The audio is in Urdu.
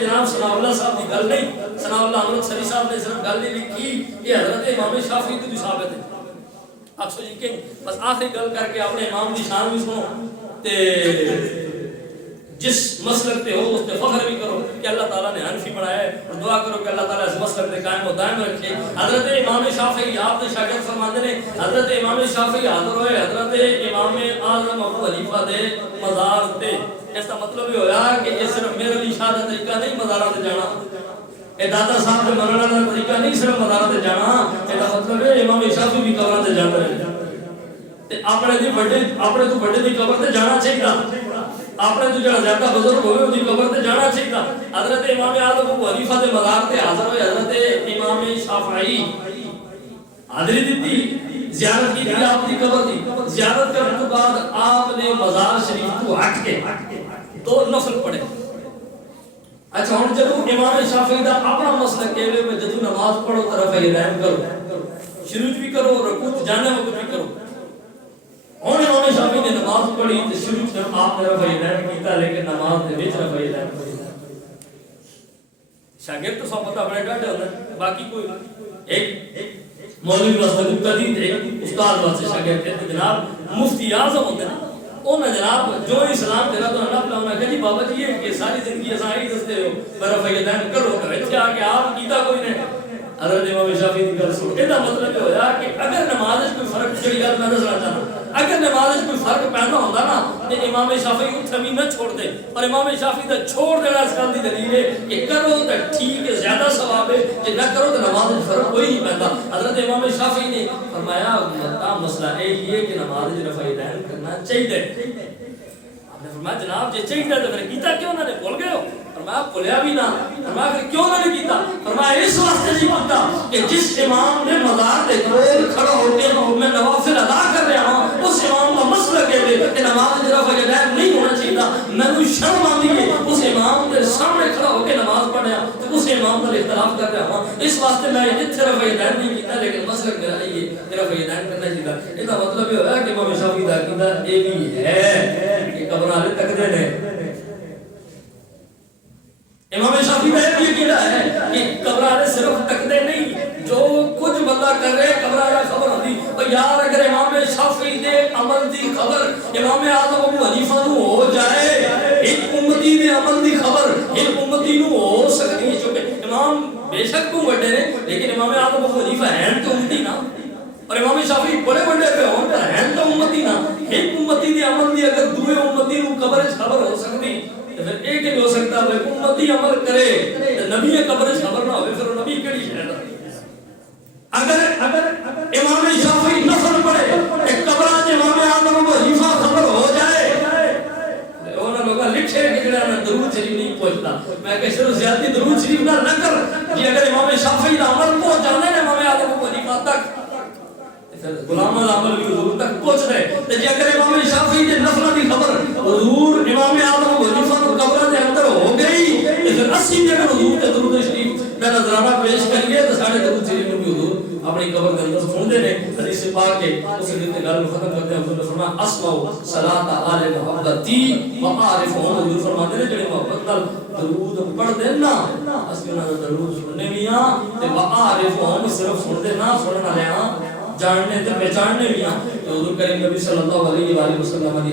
جناب ثناء اللہ صاحب کی گل نہیں، ثناء اللہ احمد سری صاحب نے صرف گل نہیں لکھی، یہ حضرت امام شافعی تو بھی ثابت ہے۔ آپ سو جی کہ بس آخری گل کر کے اپنے امام کی شان بھی سنو تے جس مسلک پہ ہو اس پہ فخر بھی کرو کہ اللہ تعالیٰ نے حنفی بنایا ہے، اور دعا کرو کہ اللہ تعالیٰ اس مسلک پہ قائم و دائم رکھے۔ حضرت امام شافعی آپ نے شاگرد فرماتے ہیں، حضرت امام شافعی حاضر ہوئے حضرت امام اعظم ابو حنیفہ دے مزار تے۔ اس کا مطلب یہ ہوا کہ یہ صرف میرے لیے شادہ طریقہ نہیں مزارہ تے جانا، اے دادا صاحب کے مرنا کا طریقہ نہیں صرف مزارہ تے جانا، اس کا مطلب ہے امام شافعی بھی قبر تے جاندے رہے تے اپنے تو بڑے دی قبر تے جانا چاہیے، آپ نے تو جڑا زیادہ بزرگ ہوئے ان کی قبر تے جانا چاہیے۔ حضرت امام اعظم ابو حنیفہ دے مزار تے حاضر ہوئے حضرت امام شافعی حاضری دیتی، زیارت کی تھی آپ کی قبر دی۔ زیارت کرنے کے بعد آپ نے مزار شریف کو ہٹ کے دو نفل پڑھے۔ اچھا ہن جدوں امام شافعی دا اپنا مسئلہ کہے میں جدوں نماز پڑھو طرف رحم کرو، شروع بھی کرو رکوع جانے وقت بھی کرو۔ اور امام شافعی نے نماز پڑھی تو شروع سے آپ نے رفع یدین کیتا، لیکن نماز دے وچ رفع یدین پڑھی۔ شاگرد تو سب پتہ بڑے ڈاڈے ہوندے، باقی کوئی ایک مولوی واسطے مقتدی ایک استاد واسطے شاگرد کہتے جناب مفتی اعظم ہوندے نا، انہاں جناب جو اسلام دے رہا تو اللہ تعالیٰ نے کہا جی بابا جی یہ کہ ساری زندگی اساں ہی دستے ہو رفع یدین کرو، تے آ کے آپ کیتا کوئی نہیں۔ حضرت امام شافعی کی گل سن، اس کا مطلب یہ ہوا کہ اگر نماز میں کوئی فرق جڑی گل میں دسنا چاہنا، اگر نماز میں کوئی فرق پیدا ہوتا نا تو امام شافعی اتھے بھی نہ چھوڑ دے، اور امام شافعی دا چھوڑ دینا اس گل دی دلیل ہے کہ کرو تو ٹھیک ہے زیادہ ثواب ہے، کہ نہ کرو تو نماز میں فرق کوئی نہیں پیدا۔ حضرت امام شافعی نے فرمایا مسئلہ یہ ہے کہ نماز میں رفع یدین کرنا چاہیے۔ آپ نے فرمایا جناب جی چاہیے تو پھر کیتا کیوں نہ نے بھول گئے ہو؟ فرمایا بھولیا بھی نہ، فرمایا پھر کیوں نہ نے کیتا؟ فرمایا اس واسطے نہیں کیتا کہ جس امام نے مزار دے کول کھڑا ہو کے میں نوافل ادا کر رہا ہوں، اس امام کا مسئلہ کہے کہ نماز میں رفع یدین نہیں ہونا چاہیے، میں کوئی شرم آتی ہے اس امام کے سامنے کھڑا ہو کے نماز پڑھا تو اس امام پر اختلاف کر رہا ہوں، اس واسطے میں اتنے رفع یدین نہیں کیتا، لیکن مسئلہ میرا یہ رفع یدین کرنا چاہیے۔ اس کا مطلب یہ ہوا کہ امام شافعی دا عقیدہ یہ بھی ہے کہ قبر والے تکدے نے۔ امام شافعی کا یہ عقیدہ ہے کہ قبر والے صرف تکدے نہیں، جو کچھ بندہ کر رہے قبر والا خبر ہوتی، اور یار اگر امام شافعی دے عمل دی خبر امام اعظم ابو حنیفہ نو ہو جائے، ایک امتی دے عمل دی خبر ایک امتی نو ہو سکتی ہے، چونکہ امام بے شک تو بڑے نے لیکن امام اعظم ابو حنیفہ ہیں تو امتی نا، اور امام شافعی بڑے بڑے پہ ہون پر ہیں تو امتی نا۔ ایک امتی دے عمل دی اگر دوے امتی نو قبر خبر ہو سکتی تو پھر ایک ہی ہو سکتا ہے امتی عمل کرے تو نبی قبر خبر نہ ہوئے، پھر نبی کیڑی شے دا؟ اگر امام شافعی نفل پڑھے ایک قبر وچ امام اعظم ابو حنیفہ خبر ہو جائے، انہاں لوگاں لکھے کہ جڑا درود شریف نہیں پہنچتا، میں کہ صرف زیادتی درود شریف نہ کر کہ اگر امام شافعی دا عمل پہنچ جانے نا امام اعظم ابو حنیفہ تک، غلام العمل بھی حضور تک پہنچ رہے، تو جی اگر امام شافعی دے نفلوں کی خبر حضور امام اعظم ابو حنیفہ کو قبر دے اندر ہو گئی، تو پھر اسی بھی اگر حضور تے درود شریف دا نظرانہ پیش کریے تو سارے درود شریف بھی حضور اپنی قبر کے اندر سن دے نے۔ حدیث پاک کے اس نے گل ختم کرتے ہیں، حضور نے فرمایا اسمعوا صلاۃ آل محبتی وعارفهم، حضور فرماتے ہیں جڑے محبت نال درود پڑھ دے نا اسی انہاں دا درود سننے بھی ہاں تے وعارفهم صرف سن دے نہ سنن والے ہاں جاننے تے پہچاننے بھی ہاں۔ حضور کریم نبی صلی اللہ علیہ وآلہ وسلم